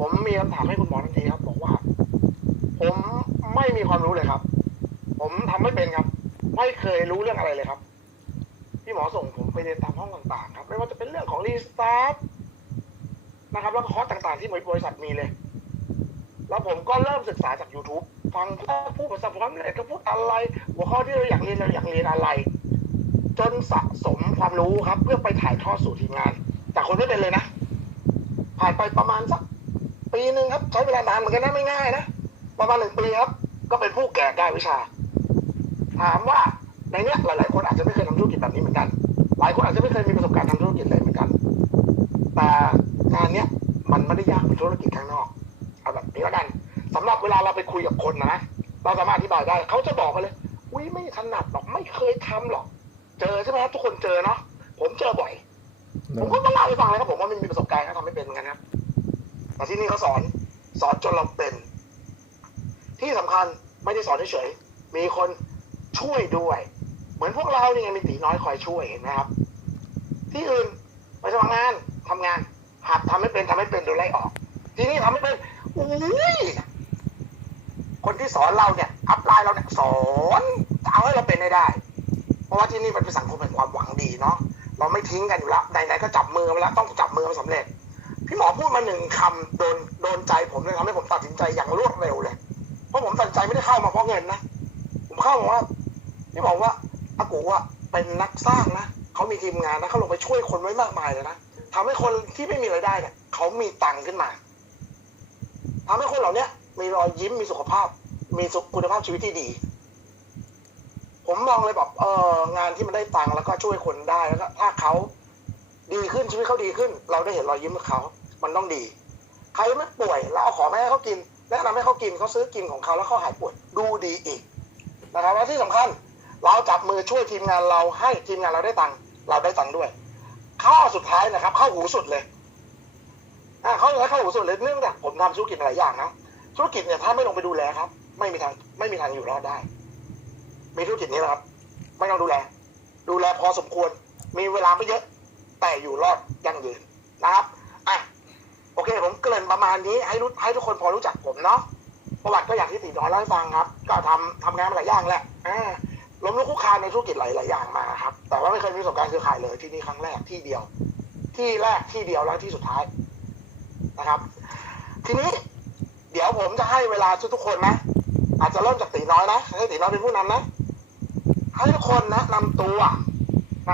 ผมมีคำถามให้คุณหมอทันทีครับบอกว่า ผมไม่มีความรู้เลยครับ ผมทำไม่เป็นครับ ไม่เคยรู้เรื่องอะไรเลยครับ พี่หมอส่งผมไปเรียนตามห้องต่างๆ ครับ ไม่ว่าจะเป็นเรื่องของรีสตาร์ทนะครับ แล้วก็คอร์สต่างๆ ที่บริษัทมีเลย แล้วผมก็เริ่มศึกษาจาก YouTube ฟังพวกผู้ประสบความสำเร็จก็พูดอะไร หัวข้อที่เราอยากเรียนเราอยากเรียนอะไร จนสะสมความรู้ครับ เพื่อไปถ่ายทอดสู่ทีมงาน จากคนไม่เป็นเลยนะ ผ่านไปประมาณสัก ปีหนึ่งครับ ใช้เวลานานเหมือนกันนะไม่ง่ายนะประมาณหนึ่งปีครับ ก็เป็นผู้แก่ได้วิชา ถามว่าในเนี้ยหลายๆคนอาจจะไม่เคยทำธุรกิจแบบนี้เหมือนกัน หลายคนอาจจะไม่เคยมีประสบการณ์ทำธุรกิจเลยเหมือนกัน แต่งานเนี้ยมันไม่ได้ยากเหมือนธุรกิจข้างนอกเอาแบบนี้แล้วกันสำหรับเวลาเราไปคุยกับคนนะเราสามารถอธิบายได้เขาจะบอกกันเลยอุ้ยไม่ถนัดหรอกไม่เคยทำหรอก เจอใช่ไหมครับทุกคนเจอเนาะผมเจอบ่อย ผมก็มาเล่าให้ฟังเลยครับผมว่ามันมีประสบการณ์ทำไม่เป็นเหมือนกันครับ แต่ที่นี่เขาสอนสอนจนเราเป็น ที่สำคัญไม่ได้สอนเฉยๆมีคนช่วยด้วย เหมือนพวกเราเนี่ยมีตีน้อยคอยช่วยเห็นไหมครับ ที่อื่นไปสมัครงานทำงานหัดทำไม่เป็นทำไม่เป็นโดนไล่ออก ที่นี่ทำไม่เป็นอุ้ยคนที่สอนเราเนี่ยอัพไลน์เราเนี่ยสอนเอาให้เราเป็นได้ เพราะว่าที่นี่มันเป็นสังคมแห่งความหวังดีเนาะเราไม่ทิ้งกันอยู่แล้วไหนๆก็จับมือมาแล้วต้องจับมือมาสำเร็จ พี่หมอพูดมาหนึ่งคำโดนโดนใจผมเลยทำให้ผมตัดสินใจอย่างรวดเร็วเลยเพราะผมตัดสินใจไม่ได้เข้ามาเพราะเงินนะผมเข้ามาว่าพี่บอกว่าอากูว่าเป็นนักสร้างนะเขามีทีมงานนะเขาลงไปช่วยคนไว้มากมายเลยนะทำให้คนที่ไม่มีรายได้เนี่ยเขามีตังค์ขึ้นมาทำให้คนเหล่าเนี้ยมีรอยยิ้มมีสุขภาพ มีคุณภาพชีวิตที่ดี ผมมองเลยแบบเอองานที่มันได้ตังค์แล้วก็ช่วยคนได้แล้วก็ถ้าเขาดีขึ้นชีวิตเขาดีขึ้น เราได้เห็นรอยยิ้มของเขา มันต้องดี ใครไม่ป่วยแล้วเอาของมาให้เขากิน แนะนำให้เขากินเขาซื้อกินของเขาแล้วเขาหายป่วยดูดีอีกนะครับและที่สำคัญเราจับมือช่วยทีมงานเราให้ทีมงานเราได้ตังค์เราได้ตังค์ด้วย ข้อสุดท้ายนะครับ เข้าหูสุดเลยอ่าเข้าเข้าหูสุดเลยเนื่องจากผมทำธุรกิจหลายอย่างนะธุรกิจเนี่ยถ้าไม่ลงไปดูแลครับ ไม่มีทางไม่มีทางอยู่รอดได้ มีธุรกิจนี้แหละครับ ไม่ต้องดูแล ดูแลพอสมควร มีเวลาไม่เยอะ แต่อยู่รอดยั่งยืนนะครับอะโอเค ผมเกริ่น ประมาณนี้ให้รู้ให้ทุกคนพอรู้จักผมเนาะประวัติก็อย่างที่ตีน้อยเล่าให้ฟังครับ ก็ทำทำงานมาหลายอย่างแหละล้มลุกคลุกคานในธุรกิจหลายหลายอย่างมาครับ แต่ว่าไม่เคยมีประสบการณ์เครือข่ายเลยที่นี่ครั้งแรกที่เดียว ที่แรกที่เดียวแล้วที่สุดท้ายนะครับ ทีนี้ เดี๋ยวผมจะให้เวลาทุกๆคนนะอาจจะเริ่มจากตีน้อยนะให้ตีน้อยเป็นผู้นำนะให้ทุกคนแนะนำตัว